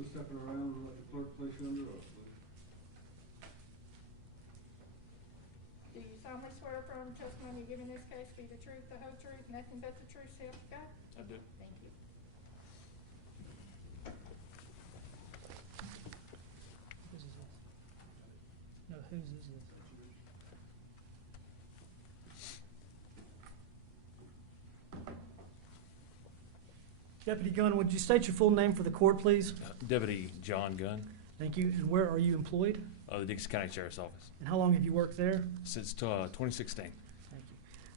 to second around and let the clerk place you under oath, please. Do you solemnly swear or affirm the testimony you give in this case be the truth, the whole truth, nothing but the truth, so help you God? I do. Thank you. Whose is this? No, whose is this? Deputy Gunn, would you state your full name for the court, please? Deputy John Gunn, Thank you. And where are you employed? the Dixon County Sheriff's Office, And how long have you worked there? since 2016. Thank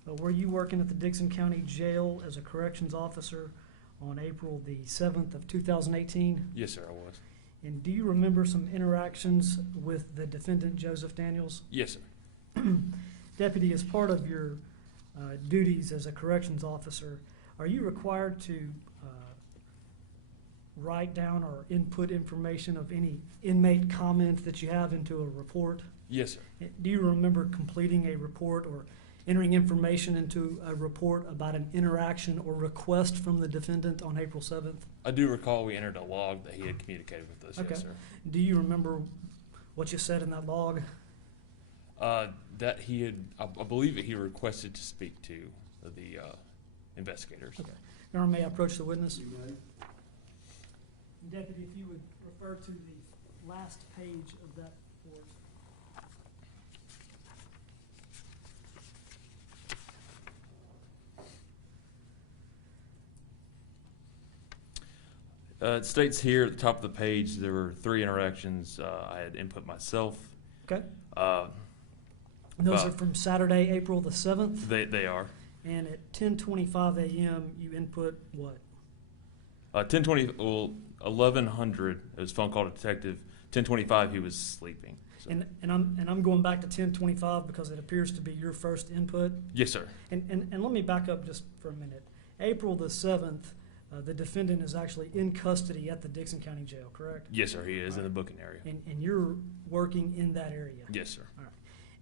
you. Were you working at the Dixon County Jail as a corrections officer on April the 7th of 2018? Yes, sir, I was. And do you remember some interactions with the defendant, Joseph Daniels? Yes, sir. Deputy, as part of your duties as a corrections officer, are you required to write down or input information of any inmate comments that you have into a report? Yes, sir. Do you remember completing a report or entering information into a report about an interaction or request from the defendant on April 7th? I do recall we entered a log that he had communicated with us. Okay. Yes, sir. Do you remember what you said in that log? That he had, I believe that he requested to speak to the investigators. Okay. Now, may I approach the witness? You may. Deputy, if you would refer to the last page of that report. It states here at the top of the page there were 3 interactions. I had input myself. Okay. Uh, And those Wow. are from Saturday, April the 7th. they are. And at 10:25 a.m., you input what? 10:20. Well, 1100. It was a phone call to detective. 10:25. He was sleeping. So. And I'm going back to 10:25 because it appears to be your first input. Yes, sir. And let me back up just for a minute. April the 7th, the defendant is actually in custody at the Dixon County Jail, correct? Yes, sir. He is in the booking area. And you're working in that area. Yes, sir. All right.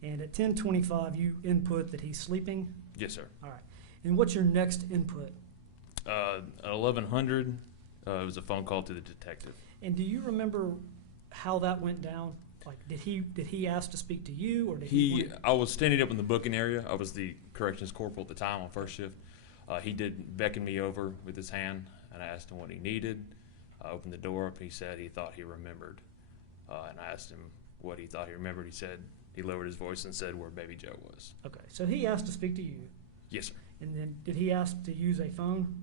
And at 10:25, you input that he's sleeping. Yes, sir. All right. And what's your next input? At 1100, it was a phone call to the detective. And do you remember how that went down? Like, did he ask to speak to you, or did he? I was standing up in the booking area. I was the corrections corporal at the time on first shift. He did beckon me over with his hand, and I asked him what he needed. I opened the door up. He said he thought he remembered, and I asked him what he thought he remembered. He said he lowered his voice and said where Baby Joe was. Okay, so he asked to speak to you, Yes, sir. and then did he ask to use a phone?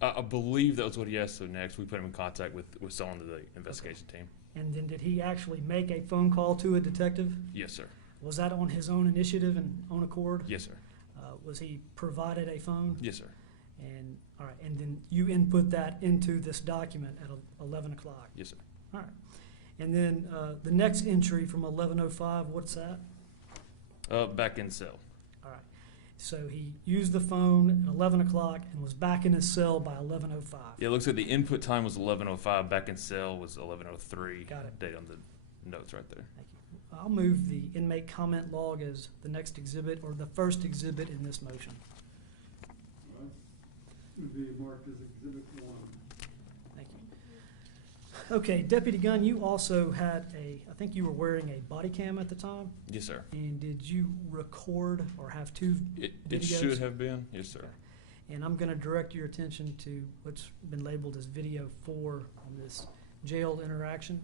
I believe that was what he asked. So next, we put him in contact with someone of the investigation team. And then did he actually make a phone call to a detective? Yes, sir. Was that on his own initiative and own accord? Yes, sir. Was he provided a phone? Yes, sir. And all right, and then you input that into this document at 11 o'clock. Yes, sir. All right, and then the next entry from 11:05. What's that? Back in cell. All right, so he used the phone at 11 o'clock and was back in his cell by 11:05. Yeah, it looks like the input time was 11:05. Back in cell was 11:03. Got it. Date on the notes right there. Thank you. I'll move the inmate comment log as the next exhibit or the first exhibit in this motion. All right. It would be marked as Exhibit 1. Thank you. Okay, Deputy Gunn, you also had I think you were wearing a body cam at the time, Yes, sir. and did you record or have two It videos? should have been. Yes, sir. And I'm going to direct your attention to what's been labeled as video 4 on this jail interaction.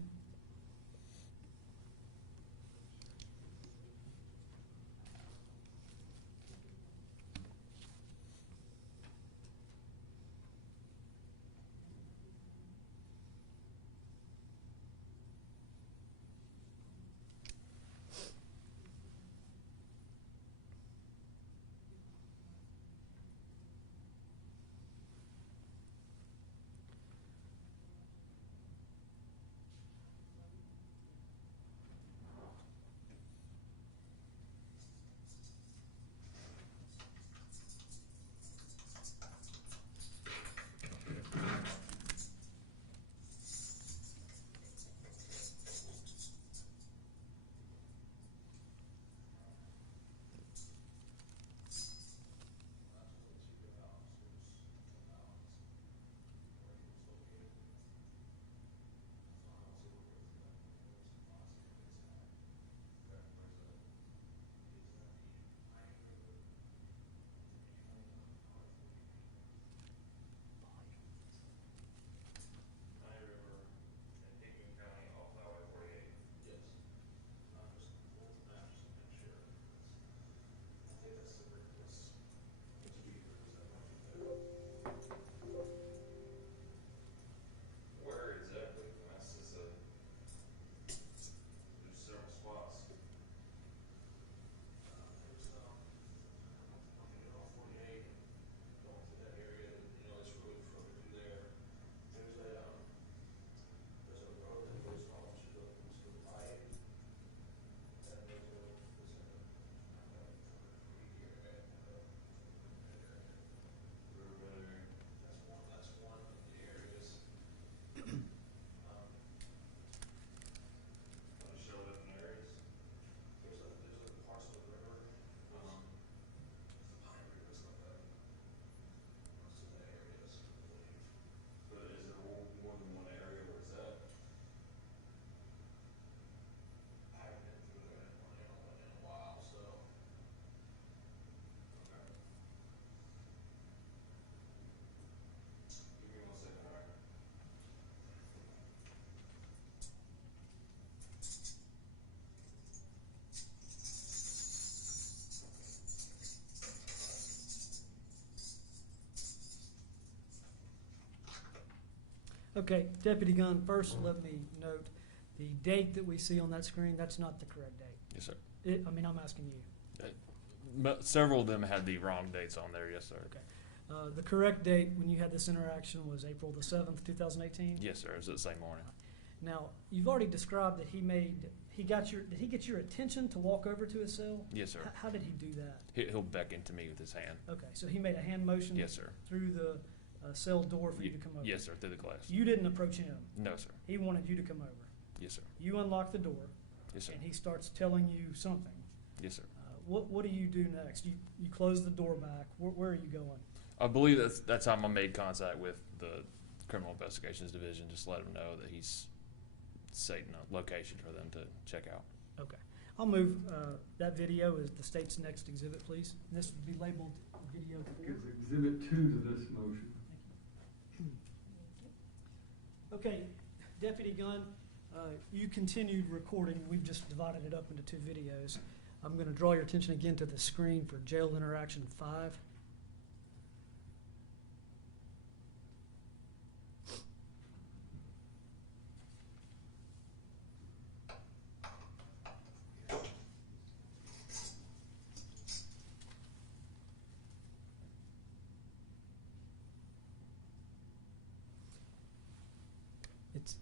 Okay, Deputy Gunn, first let me note, the date that we see on that screen, that's not the correct date. Yes, sir. I'm asking you. Several of them had the wrong dates on there. Yes, sir. Okay. The correct date when you had this interaction was April the 7th, 2018? Yes, sir. It was the same morning. Now, you've already described that did he get your attention to walk over to his cell? Yes, sir. How did he do that? He'll beckon to me with his hand. Okay, so he made a hand motion Yes, sir. through the cell door for you to come over? Yes, sir. Through the glass. You didn't approach him. No, sir. He wanted you to come over. Yes, sir. You unlock the door, Yes, sir. and he starts telling you something. Yes, sir. What do you do next? You close the door back. Where are you going? I believe that's how I made contact with the Criminal Investigations Division. Just let them know that he's setting a location for them to check out. Okay. I'll move that video as the state's next exhibit, please. And this would be labeled video 4. It's exhibit 2 to this motion. Okay, Deputy Gunn, you continued recording. We've just divided it up into 2 videos. I'm going to draw your attention again to the screen for jail interaction 5. It's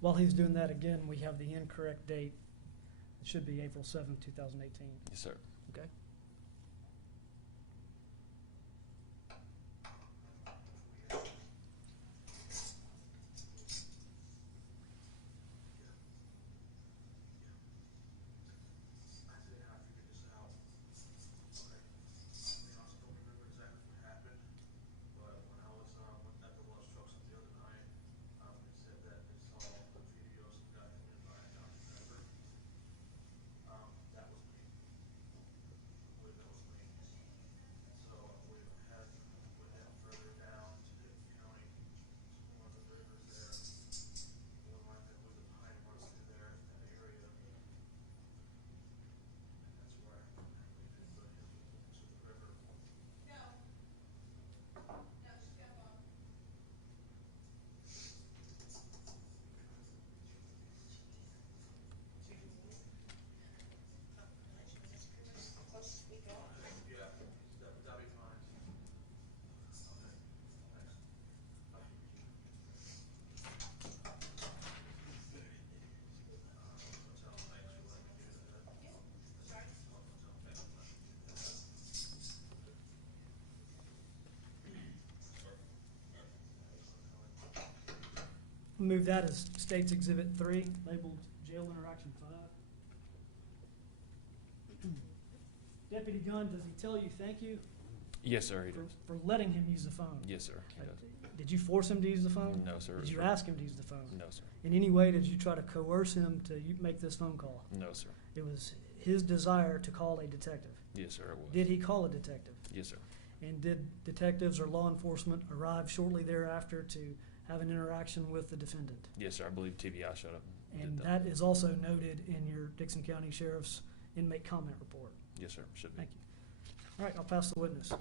while he's doing that again, we have the incorrect date. It should be April 7th, 2018. Yes, sir. Okay. Move that as State's Exhibit 3, labeled Jail Interaction 5. Deputy Gunn, does he tell you thank you Yes, sir. He does. for letting him use the phone? Yes, sir. He does. Did you force him to use the phone? No, sir. Did you ask him to use the phone? No, sir. In any way, did you try to coerce him to make this phone call? No, sir. It was his desire to call a detective. Yes, sir. It was. Did he call a detective? Yes, sir. And did detectives or law enforcement arrive shortly thereafter to have an interaction with the defendant? Yes, sir. I believe TBI showed up. And did that is also noted in your Dixon County Sheriff's inmate comment report. Yes, sir. Should be. Thank you. All right, I'll pass the witness.